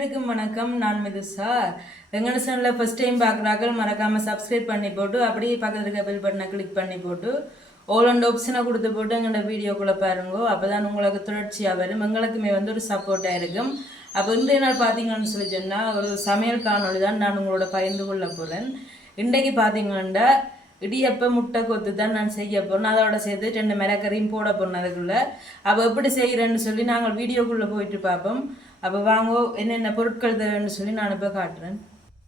அனைவருக்கும் வணக்கம். நான் மிதுசா. எங்களோட சேனலில் ஃபஸ்ட் டைம் பார்க்குறாக்கள் மறக்காமல் சப்ஸ்கிரைப் பண்ணி போட்டு அப்படியே பக்கத்தில் இருக்க பெல் பட்டனை கிளிக் பண்ணி போட்டு ஆல் அண்ட் ஆப்ஷனை கொடுத்து போட்டு எங்களோட வீடியோக்குள்ளே பாருங்கோ. அப்போ தான் உங்களுக்கு தொடர்ச்சியாக வரும். எங்களுக்குமே ஒரு சப்போர்ட்டாக இருக்கும். அப்போ இன்றைய நாள் பார்த்தீங்கன்னு சொல்லி சொன்னால் ஒரு சமையல் காணொலி தான் நான் உங்களோட பகிர்ந்து கொள்ள போகிறேன். இன்றைக்கு பார்த்தீங்கன்னா இடியப்ப முட்டை கொத்து தான் நான் செய்ய போகிறேன். அதோட சேர்த்து 2 மிளகரையும் போட போகிறேன் அதுக்குள்ளே. அப்போ எப்படி செய்கிறேன்னு சொல்லி நாங்கள் வீடியோக்குள்ளே போயிட்டு பார்ப்போம். அப்போ வாங்கோ என்னென்ன பொருட்கள் தேவைன்னு சொல்லி நான் இப்போ காட்டுறேன்.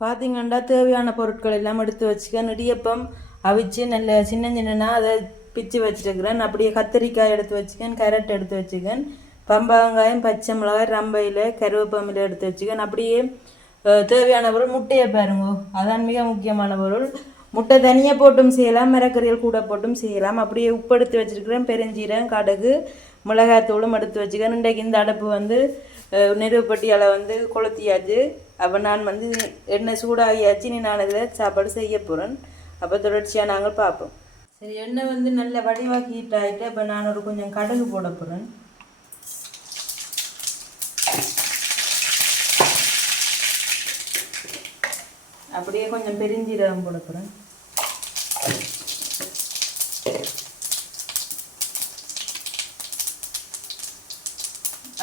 பார்த்தீங்கன்னா தேவையான பொருட்கள் எல்லாம் எடுத்து வச்சுக்கேன். இடியப்பம் அவிச்சு நல்ல சின்ன சின்னனா அதை பிச்சு வச்சுருக்கிறேன். அப்படியே கத்திரிக்காய் எடுத்து வச்சுக்கேன், கேரட் எடுத்து வச்சுக்கேன், பம்பா வெங்காயம், பச்சை மிளகாய், ரம்பையில், கருவேப்பமில் எடுத்து வச்சுக்கேன். அப்படியே தேவையான பொருள் முட்டையை பாருங்கோ, அதான் மிக முக்கியமான பொருள். முட்டை தனியாக போட்டும் செய்யலாம், மரக்கறிகள் கூட போட்டும் செய்யலாம். அப்படியே உப்பு எடுத்து வச்சுருக்கிறேன், பெருஞ்சீரகம், கடுகு, மிளகாத்தூளும் எடுத்து வச்சுக்கிறேன். இன்றைக்கு இந்த அடுப்பு நெருப்பட்டியால் கொளுத்தியாச்சு. அப்போ நான் எண்ணெய் சூடாகியாச்சு. நான் இதில் சாப்பாடு செய்ய போகிறேன். அப்போ தொடர்ச்சியாக நாங்கள் பார்ப்போம். சரி, எண்ணெய் நல்ல வடிவாக ஹீட் ஆகிட்டு அப்போ நான் கொஞ்சம் கடுகு போட போகிறேன். அப்படியே கொஞ்சம் பெருஞ்சீரகம் போட போகிறேன்.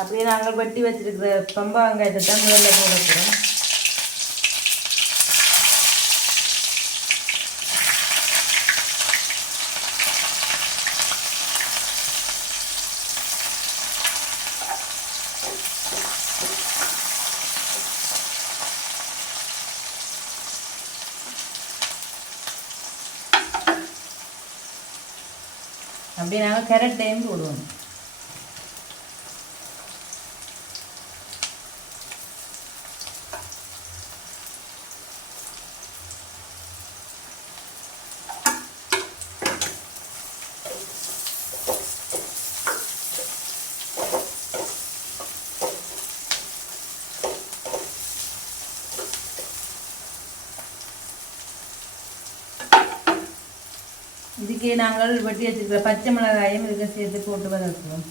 அப்படியே நாங்கள் வெட்டி வச்சிருக்கிற பம்பா வெங்காயத்தை தான் முதல்ல போட போகிறோம். அப்படியே நாங்கள் கேரட்டையும் போடுவோம். இதுக்கே நாங்கள் வெட்டி வச்சுருக்கிற பச்சை மிளகாயும் இதுக்கு சேர்த்து போட்டு வதக்குவோம்.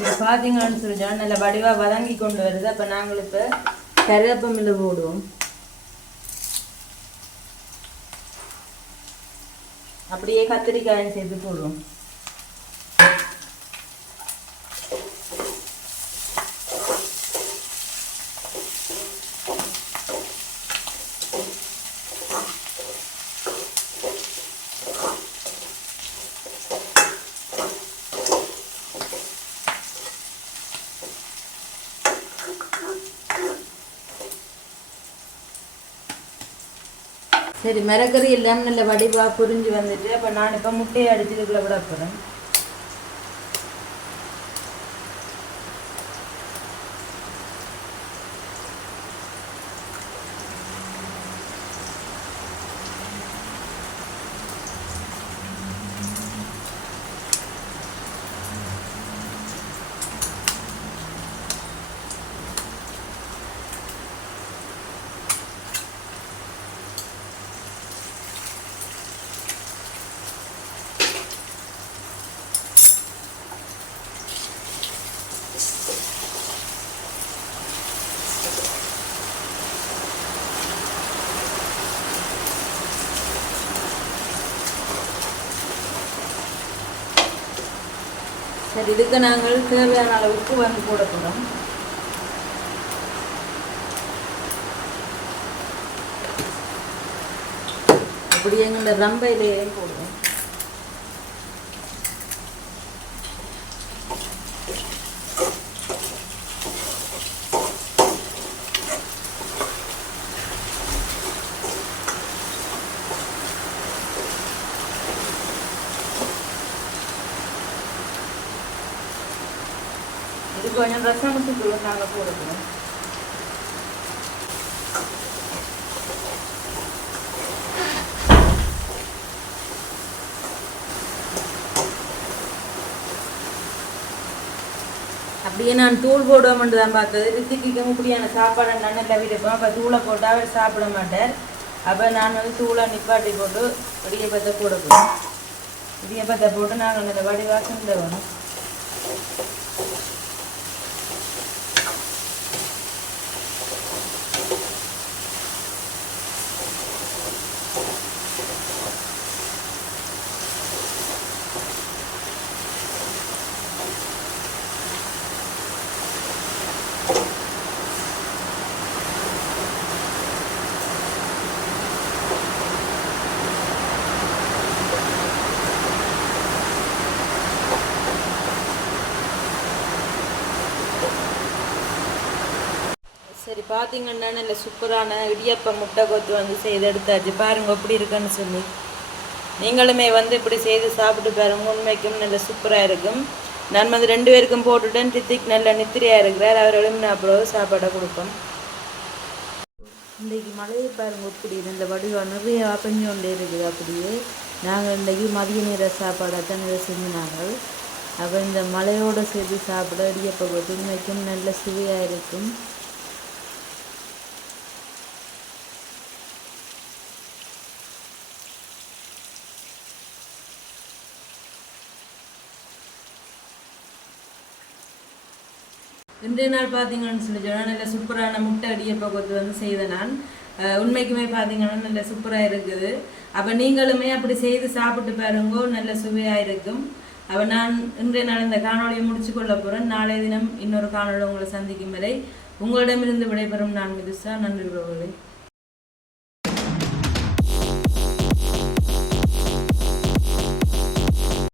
இது பார்த்தீங்கன்னு சொல்லிட்டா நல்ல வடிவாக வதங்கி கொண்டு வருது. அப்போ நாங்கள் இப்போ கருவேப்பமில்லை போடுவோம். அப்படியே கத்திரிக்காயும் சேர்த்து போடுவோம். சரி, மிளகறி எல்லாம் நல்ல வடிவாக புரிஞ்சு வந்துட்டு அப்போ நான் இப்போ முட்டையை அடிச்சதுக்குள்ள விட போகிறேன். சரி, இதுக்கு நாங்கள் தேவையான அளவுக்கு போட போகிறோம். அப்படி எங்களோட ரம்பையிலேயே போடுவோம். இது கொஞ்சம் ரசமத்துக்கு நாங்கள் போடுவோம். அப்படியே நான் தூள் போடுவோம்னு தான் பார்த்தது. ரித்திக்கு இப்படியான சாப்பாடு நான் நல்லா விருப்பம். அப்போ தூளை போட்டால் அவர் சாப்பிட மாட்டார். அப்போ நான் வந்து தூளை நிப்பாட்டி போட்டு இடியப்பத்தை போட போகிறேன். இடியப்பத்தை போட்டு நாங்கள் அந்த வடிவாக கிண்ட வேணும். சரி பார்த்தீங்கன்னா நல்ல சூப்பரான இடியப்ப முட்டை கொத்து வந்து செய்து எடுத்தாச்சு. பாருங்க எப்படி இருக்குன்னு சொல்லி நீங்களுமே வந்து இப்படி செய்து சாப்பிட்டு பாருங்க. உண்மைக்கும் நல்ல சூப்பராக இருக்கும். நான் வந்து 2 பேருக்கும் போட்டுட்டேன். ரித்திக் நல்ல நித்திரையாக இருக்கிறார். அவர் எழுமின அப்புறம் சாப்பாடை கொடுப்போம். இன்றைக்கு மழையை பாருங்க இப்படி இந்த வடிவம் நிறைய பெஞ்சு கொண்டே இருக்குது. அப்படியே நாங்கள் இன்றைக்கி மதிய நேர சாப்பாடை தான் செஞ்சினாங்க. அப்போ இந்த மழையோடு சேர்த்து சாப்பிட இடியப்ப கொத்து உண்மைக்கும் நல்ல சுவையாக இருக்கும். இன்றைய நாள் பார்த்தீங்கன்னு சொல்லி சொன்னால் நல்ல சூப்பரான முட்டை இடியப்ப கொத்து வந்து செய்த நான் உண்மைக்குமே பார்த்தீங்கன்னா நல்ல சூப்பராக இருக்குது. அப்போ நீங்களுமே அப்படி செய்து சாப்பிட்டு பாருங்கோ, நல்ல சுவையாக இருக்கும். அப்போ நான் இன்றைய நாள் இந்த காணொலியை முடிச்சு கொள்ள போகிறேன். நாளைய தினம் இன்னொரு காணொலி உங்களை சந்திக்கும் வரை உங்களிடமிருந்து விடைபெறும் நான் மிதுசா. நன்றி உறவுகளே.